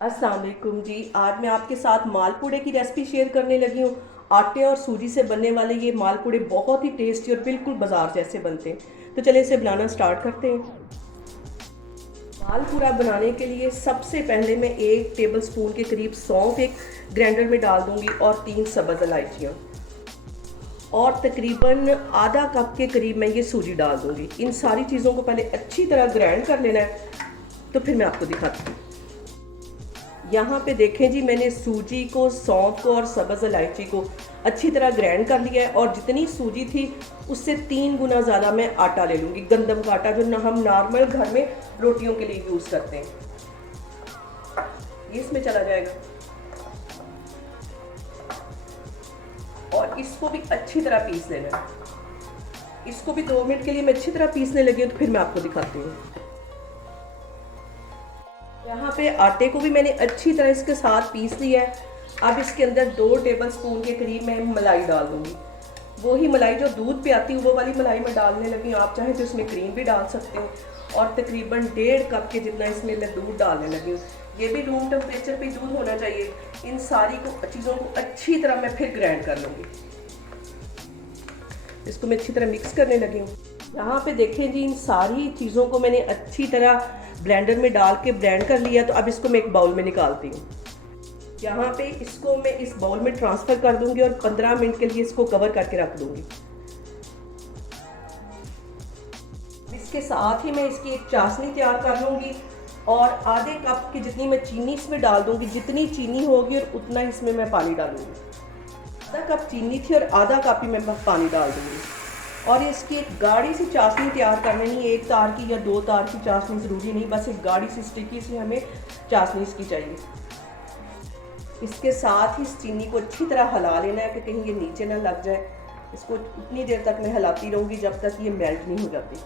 अस्सलाम वालेकुम जी। आज मैं आपके साथ मालपूड़े की रेसिपी शेयर करने लगी हूँ। आटे और सूजी से बनने वाले ये मालपूड़े बहुत ही टेस्टी और बिल्कुल बाजार जैसे बनते हैं। तो चलिए इसे बनाना स्टार्ट करते हैं। मालपूड़ा बनाने के लिए सबसे पहले मैं 1 टेबल स्पून के करीब सौंफ एक ग्राइंडर में डाल दूंगी और 3 सब्ज़ इलायचियाँ और तकरीबन आधा कप के करीब मैं ये सूजी डाल दूंगी। इन सारी चीज़ों को पहले अच्छी तरह ग्राइंड कर लेना है, तो फिर मैं आपको दिखाती हूँ। यहाँ पे देखें जी, मैंने सूजी को, सौंफ को और सब्ज़ इलायची को अच्छी तरह ग्राइंड कर लिया है और जितनी सूजी थी उससे 3 गुना ज़्यादा मैं आटा ले लूँगी, गंदम का आटा जो हम नॉर्मल घर में रोटियों के लिए यूज़ करते हैं। ये इसमें चला जाएगा और इसको भी अच्छी तरह पीस लेना है। इसको भी 2 मिनट के लिए मैं अच्छी तरह पीसने लगी हूँ, तो फिर मैं आपको दिखाती हूँ। यहाँ पे आटे को भी मैंने अच्छी तरह इसके साथ पीस लिया है। अब इसके अंदर 2 टेबल स्पून के करीब मैं मलाई डाल दूँगी। वही मलाई जो दूध पे आती है वो वाली मलाई मैं डालने लगी हूँ। आप चाहें तो इसमें क्रीम भी डाल सकते हैं। और तकरीबन 1.5 कप के जितना इसमें मैं दूध डालने लगी हूँ। ये भी रूम टेम्परेचर पे दूध होना चाहिए। इन सारी चीज़ों को अच्छी तरह मैं फिर ग्राइंड कर लूँगी। इसको मैं अच्छी तरह मिक्स करने लगी हूँ। यहाँ पे देखें जी, इन सारी चीज़ों को मैंने अच्छी तरह ब्लेंडर में डाल के ब्लेंड कर लिया। तो अब इसको मैं एक बाउल में निकालती हूँ। यहाँ पे इसको मैं इस बाउल में ट्रांसफ़र कर दूंगी और 15 मिनट के लिए इसको कवर करके रख दूंगी। इसके साथ ही मैं इसकी एक चाशनी तैयार कर लूँगी और आधे कप की जितनी मैं चीनी इसमें डाल दूँगी। जितनी चीनी होगी और उतना इसमें मैं पानी डालूँगी। आधा कप चीनी थी और आधा कप ही मैं पानी डाल दूँगी। और इसकी एक गाढ़ी सी चाशनी तैयार करनी नहीं, 1 तार की या 2 तार की चाशनी ज़रूरी नहीं, बस एक गाढ़ी सी स्टिकी सी हमें चाशनी इसकी चाहिए। इसके साथ ही इस चीनी को अच्छी तरह हिला लेना है कि कहीं ये नीचे ना लग जाए। इसको उतनी देर तक मैं हिलाती रहूँगी जब तक ये मेल्ट नहीं हो जाती।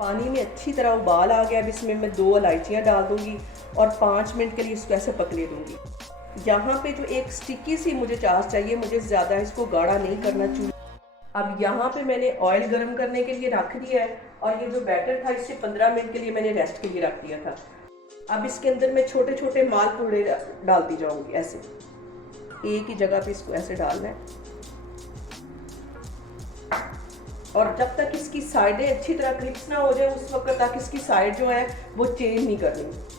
पानी में अच्छी तरह उबाल आ गया। अब इसमें मैं 2 इलायचियाँ डाल दूँगी और 5 मिनट के लिए इसको ऐसे पकने दूँगी। यहाँ पे जो एक स्टिकी सी मुझे चाश चाहिए, मुझे ज़्यादा इसको गाढ़ा नहीं करना चाहिए। अब यहाँ पे मैंने ऑयल गर्म करने के लिए रख दिया है और ये जो बैटर था इसे 15 मिनट के लिए मैंने रेस्ट के लिए रख दिया था। अब इसके अंदर मैं छोटे छोटे मालपूड़े डालती जाऊँगी। ऐसे एक ही जगह पे इसको ऐसे डालना है और जब तक इसकी साइडें अच्छी तरह क्रिप्स ना हो जाए उस वक्त तक इसकी साइड जो है वो चेंज नहीं करनी।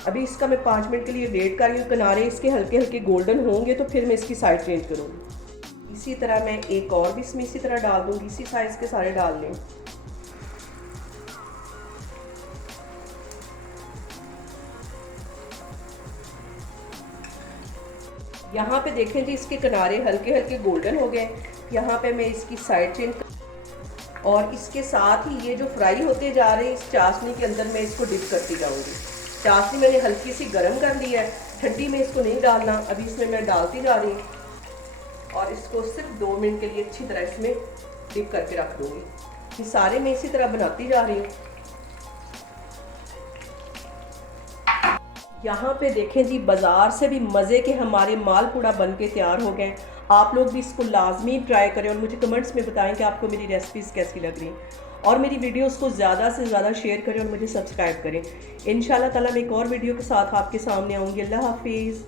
अभी इसका मैं 5 मिनट के लिए वेट कर रही हूँ। किनारे इसके हल्के हल्के गोल्डन होंगे तो फिर मैं इसकी साइड चेंज करूँगी। इसी तरह मैं एक और भी इसमें इसी तरह डाल दूँगी। इसी साइज़ के सारे डाल लें। यहाँ पे देखें जी, इसके किनारे हल्के हल्के गोल्डन हो गए। यहाँ पे मैं इसकी साइड चेंज और इसके साथ ही ये जो फ्राई होते जा रहे हैं इस चाशनी के अंदर मैं इसको डिप करती जाऊँगी। चाशनी मैंने हल्की सी गर्म कर ली है, ठंडी में इसको नहीं डालना। अभी इसमें मैं डालती जा रही हूँ और इसको सिर्फ 2 मिनट के लिए अच्छी तरह इसमें डिप करके रख दूँगी। ये सारे मैं इसी तरह बनाती जा रही हूँ। यहाँ पे देखें जी, बाज़ार से भी मज़े के हमारे मालपूड़ा बन के तैयार हो गए। आप लोग भी इसको लाजमी ट्राई करें और मुझे कमेंट्स में बताएं कि आपको मेरी रेसिपीज़ कैसी लग रही और मेरी वीडियोस को ज़्यादा से ज़्यादा शेयर करें और मुझे सब्सक्राइब करें। इंशाल्लाह ताला मैं एक और वीडियो के साथ आपके सामने आऊँगी। अल्लाह हाफिज़।